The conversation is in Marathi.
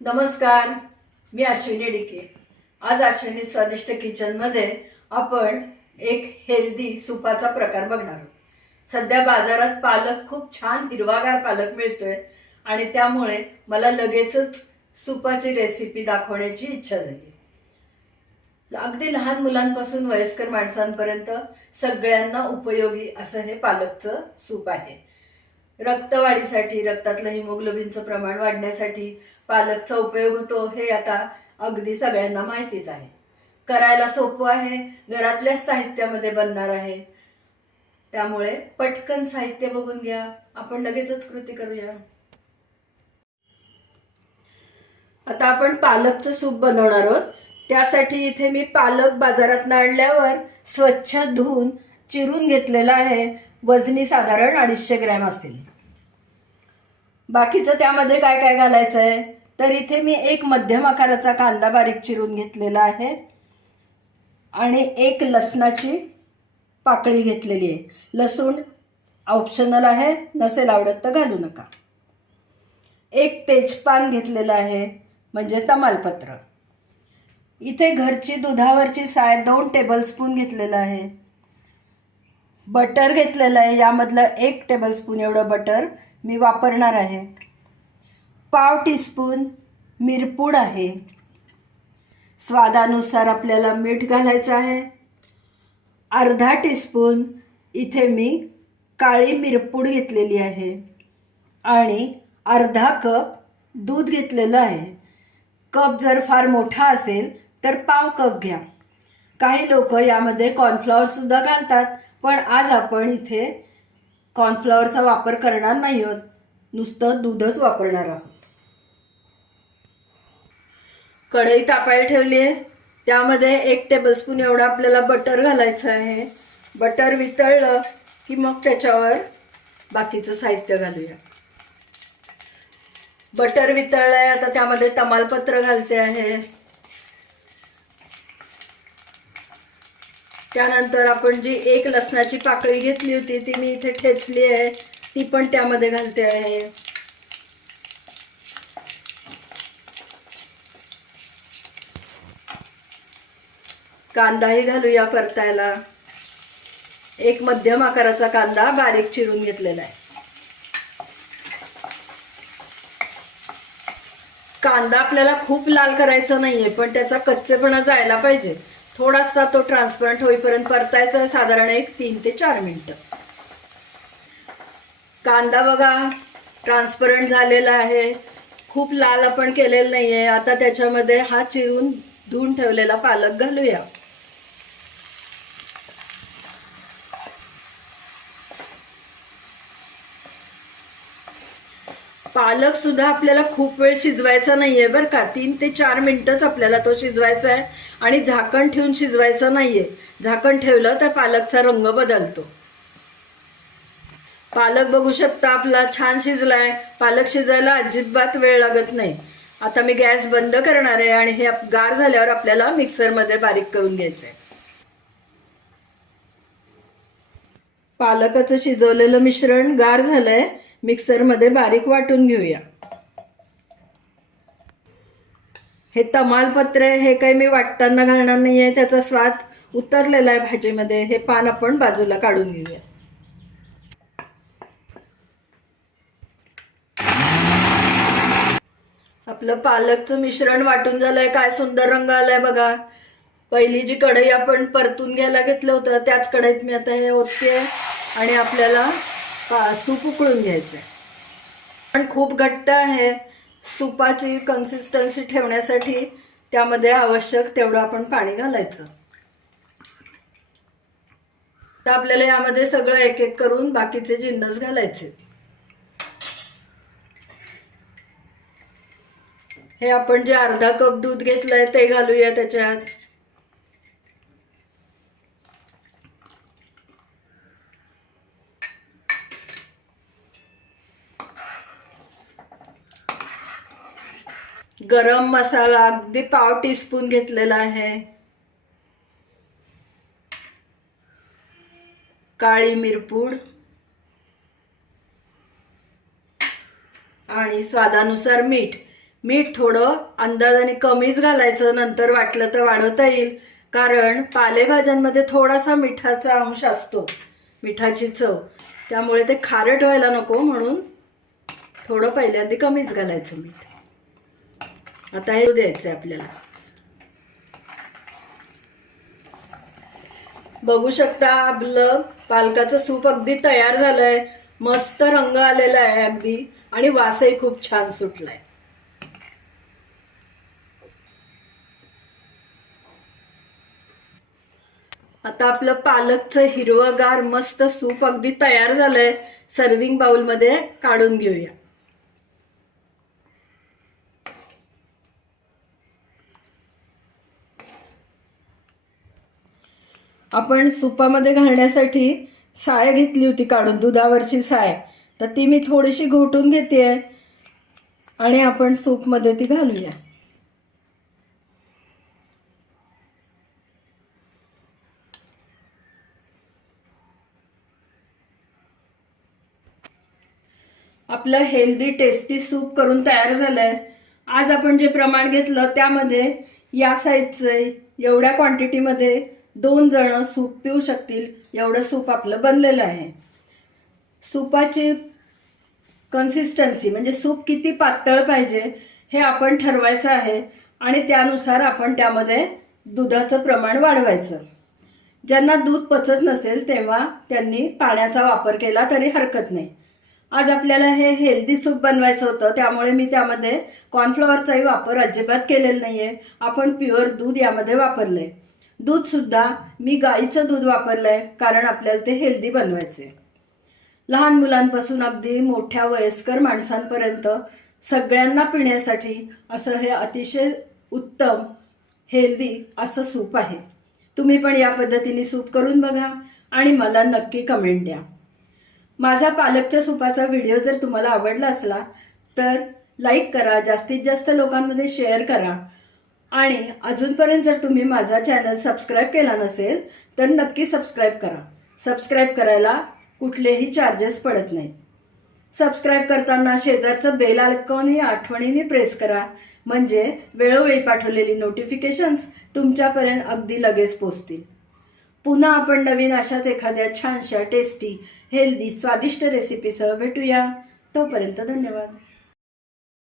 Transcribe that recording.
नमस्कार मी अश्विनी डिके. आज अश्विनी स्वादिष्ट किचनमध्ये आपण एक हेल्दी सुपाचा प्रकार बघणार आहोत. सध्या बाजारात पालक खूप छान हिरवागार पालक मिळतोय आणि त्यामुळे मला लगेचच सुपाची रेसिपी दाखवण्याची इच्छा झाली. अगदी लहान मुलांपासून वयस्कर माणसांपर्यंत सगळ्यांना उपयोगी असं हे पालकचं सूप आहे. रक्तवाढीसाठी रक्तातलं हिमोग्लोबिनचं प्रमाण वाढण्यासाठी पालकचा उपयोग होतो हे आता अगदी सगळ्यांना माहितीच आहे. करायला सोपं आहे घरातल्याच साहित्यामध्ये बनणार आहे. त्यामुळे पटकन साहित्य बघून घ्या. आपण लगेचच कृती करूया. आता आपण पालकचं सूप बनवणार आहोत. त्यासाठी इथे मी पालक बाजारात आणल्यावर स्वच्छ धुवून चिरून घेतलेला आहे. वजनी साधारण अडीचशे ग्रॅम असेल बाकीचं त्यामध्ये काय काय घालायचं आहे तर इथे मी एक मध्यम आकाराचा कांदा बारीक चिरून घेतलेला आहे. आणि एक लसणाची पाकळी घेतलेली आहे. लसूण ऑप्शनल आहे नसेल आवडत तर घालू नका. एक तेजपान घेतलेलं आहे म्हणजे तमालपत्र. इथे घरची दुधावरची साय दोन टेबलस्पून घेतलेलं आहे. बटर घेतलेलं आहे. यामधलं एक टेबलस्पून एवढं बटर मी वापरणार आहे. पाव टीस्पून मिरपूड आहे. स्वादानुसार आपल्याला मीठ घालायचं आहे. अर्धा टीस्पून इथे मी काळी मिरपूड घेतलेली आहे. आणि अर्धा कप दूध घेतलेलं आहे. कप जर फार मोठा असेल तर पाव कप घ्या. काही लोक यामध्ये कॉर्नफ्लॉवरसुद्धा घालतात. पण आज आपण इथे कॉर्नफ्लॉवरचा वापर करणार नाही आहोत. नुसतं दूधच वापरणार आहोत. कढई तापायला ठेवली आहे. त्यामध्ये एक टेबलस्पून एवढं आपल्याला बटर घालायचं आहे. बटर वितळलं की मग त्याच्यावर बाकीचं साहित्य घालूया. बटर वितळलं आहे आता त्यामध्ये तमालपत्र घालते आहे. त्यानंतर आपण जी एक लसणाची पाकळी घेतली होती ती मी इथे ठेचली आहे. ती पण त्यामध्ये घालते आहे. कांदाही घालूया परतायला. एक मध्यम आकाराचा कांदा बारीक चिरून घेतलेला आहे. कांदा आपल्याला खूप लाल करायचा नाहीये पण त्याचा कच्चेपणा जायला पाहिजे. थोडासा तो ट्रान्सपरंट होईपर्यंत परतायचा आहे साधारण एक तीन ते चार मिनटं. कांदा बघा ट्रान्सपरंट झालेला आहे. खूप लाल आपण केलेलं आहे आता त्याच्यामध्ये हा चिरून धुवून ठेवलेला पालक घालूया. पालक सुद्धा आपल्याला खूप वेळ शिजवायचा नाहीये बरं का. तीन ते चार मिनिटच आपल्याला तो शिजवायचा आहे. आणि झाकण ठेवून शिजवायचं नाहीये. झाकण ठेवलं तर पालकचा रंग बदलतो. पालक बघू शकता आपला छान शिजलाय. पालक शिजायला अजिबात वेळ लागत नाही. आता मी गॅस बंद करणार आहे आणि हे गार झाल्यावर आपल्याला मिक्सरमध्ये बारीक करून घ्यायचं आहे पालकाचं शिजवलेलं मिश्रण गार झालंय. मिक्सरमध्ये बारीक वाटून घेऊया. हे तमालपत्र हे काही मी वाटताना घालणार नाहीये त्याचा स्वाद उतरलेला आहे भाजीमध्ये. हे पान आपण बाजूला काढून घेऊया. आपलं पालकचं मिश्रण वाटून झालंय काय सुंदर रंग आलाय बघा. पहिली जी कढई आपण परतून घ्यायला घेतलं होतं त्याच कढईत मी आता हे ओतते आणि आपल्याला सूप उकळून घ्यायचं आहे पण खूप घट्ट आहे. सुपाची कन्सिस्टन्सी ठेवण्यासाठी त्यामध्ये आवश्यक तेवढं आपण पाणी घालायचं. तर आपल्याला यामध्ये सगळं एक एक करून बाकीचे जिन्नस घालायचे. हे आपण जे अर्धा कप दूध घेतलंय ते घालूया त्याच्यात. गरम मसाला अगदी पाव टीस्पून घेतलेला आहे. काळी मिरपूड. आणि स्वादानुसार मीठ. मीठ थोडं अंदाजाने कमीच घालायचं नंतर वाटलं तर वाढवता येईल. कारण पालेभाज्यांमध्ये थोडासा मिठाचा अंश असतो. मिठाची चव. त्यामुळे ते खारट व्हायला नको म्हणून थोडं पहिल्यांदा कमीच घालायचं मीठ. आता हे द्यायचं आहे आपल्याला. बघू शकता आपलं पालकाचं सूप अगदी तयार झालंय. मस्त रंग आलेला आहे अगदी. आणि वासही खूप छान सुटलाय. आता आपलं पालकचं हिरवगार मस्त सूप अगदी तयार झालंय. सर्विंग बाउलमध्ये काढून घेऊया. आपण सुपामध्ये घालण्यासाठी साय घेतली होती काढून दुधावरची साय. तर ती मी थोडीशी घोटून घेते आणि आपण सूपमध्ये ती घालूया. आपलं हेल्दी टेस्टी सूप करून तयार झालंय. आज आपण जे प्रमाण घेतलं त्यामध्ये या साईजचं एवढ्या क्वांटिटीमध्ये दोन जण सूप पिऊ शकतील एवढं सूप आपलं बनलेलं आहे. सूपाची कन्सिस्टन्सी म्हणजे सूप किती पातळ पाहिजे हे आपण ठरवायचं आहे आणि त्यानुसार आपण त्यामध्ये दुधाचं प्रमाण वाढवायचं. ज्यांना दूध पचत नसेल तेव्हा त्यांनी पाण्याचा वापर केला तरी हरकत नाही. आज आपल्याला हे हेल्दी सूप बनवायचं होतं त्यामुळे मी त्यामध्ये कॉर्नफ्लॉवरचाही वापर अजिबात केलेला नाही आहे आपण प्युअर दूध यामध्ये वापरलं आहे दूधसुद्धा मी गाईचं दूध वापरलं आहे कारण आपल्याला ते हेल्दी बनवायचे आहे लहान मुलांपासून अगदी मोठ्या वयस्कर माणसांपर्यंत सगळ्यांना पिण्यासाठी असं हे अतिशय उत्तम हेल्दी असं सूप आहे. तुम्ही पण या पद्धतीने सूप करून बघा आणि मला नक्की कमेंट द्या. माझा पालकच्या सूपाचा व्हिडिओ जर तुम्हाला आवडला असला तर लाईक करा जास्तीत जास्त लोकांमध्ये शेअर करा आणि अजूनपर्यंत जर तुम्ही माझा चॅनल सबस्क्राईब केला नसेल तर नक्की सबस्क्राईब करा. सबस्क्राईब करायला कुठलेही चार्जेस पडत नाहीत. सबस्क्राईब करताना शेजारचं बेल आयकॉनही आठवणीने प्रेस करा. म्हणजे वेळोवेळी पाठवलेली नोटिफिकेशन्स तुमच्यापर्यंत अगदी लगेच पोचतील. पुन्हा आपण नवीन अशाच एखाद्या छानशा टेस्टी हेल्दी स्वादिष्ट रेसिपीसह भेटूया. तोपर्यंत धन्यवाद.